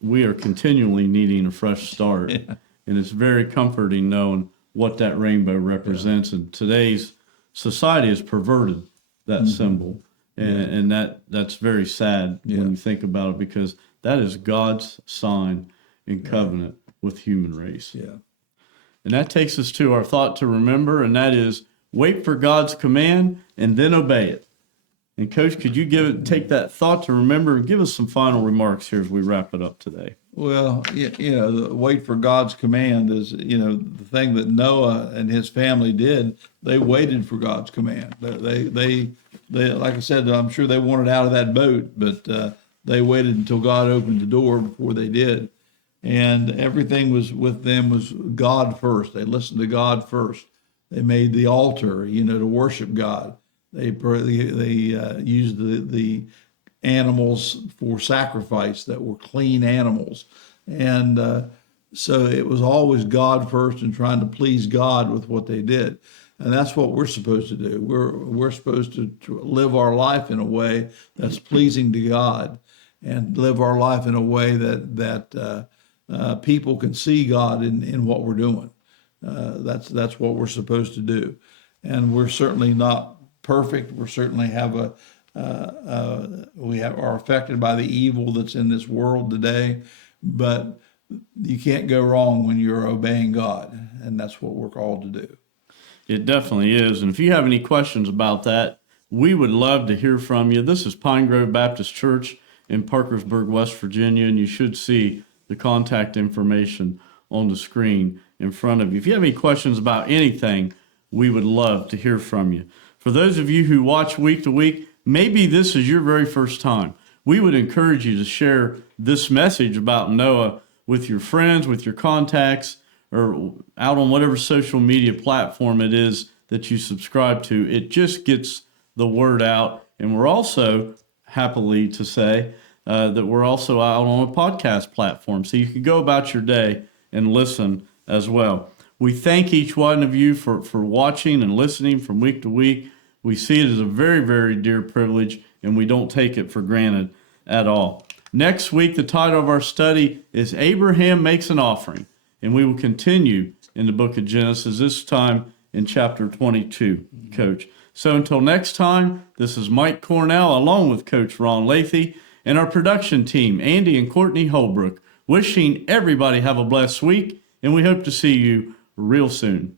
we are continually needing a fresh start. Yeah. And it's very comforting knowing what that rainbow represents. Yeah. And today's society has perverted that symbol. And that's very sad when you think about it, because that is God's sign and covenant with human race. Yeah. And that takes us to our thought to remember, and that is wait for God's command and then obey it. And Coach, could you take that thought to remember and give us some final remarks here as we wrap it up today? Well, the wait for God's command is, the thing that Noah and his family did. They waited for God's command. They like I said, I'm sure they wanted out of that boat, but they waited until God opened the door before they did. And everything was with them was God first. They listened to God first. They made the altar, to worship God. They used the animals for sacrifice that were clean animals. And so it was always God first and trying to please God with what they did. And that's what we're supposed to do. We're supposed to live our life in a way that's pleasing to God, and live our life in a way that people can see God in what we're doing. That's what we're supposed to do. And we're certainly not perfect. We certainly have are affected by the evil that's in this world today, but you can't go wrong when you're obeying God, and that's what we're called to do. It definitely is. And if you have any questions about that, we would love to hear from you. This is Pine Grove Baptist Church in Parkersburg, West Virginia, and you should see the contact information on the screen in front of you. If you have any questions about anything, we would love to hear from you. For those of you who watch week to week, maybe this is your very first time. We would encourage you to share this message about Noah with your friends, with your contacts, or out on whatever social media platform it is that you subscribe to. It just gets the word out. And we're also, happily to say, that we're also out on a podcast platform. So you can go about your day and listen as well. We thank each one of you for watching and listening from week to week. We see it as a very, very dear privilege, and we don't take it for granted at all. Next week, the title of our study is Abraham Makes an Offering, and we will continue in the book of Genesis, this time in chapter 22, Coach. So until next time, this is Mike Cornell along with Coach Ron Lathey and our production team, Andy and Courtney Holbrook, wishing everybody have a blessed week, and we hope to see you real soon.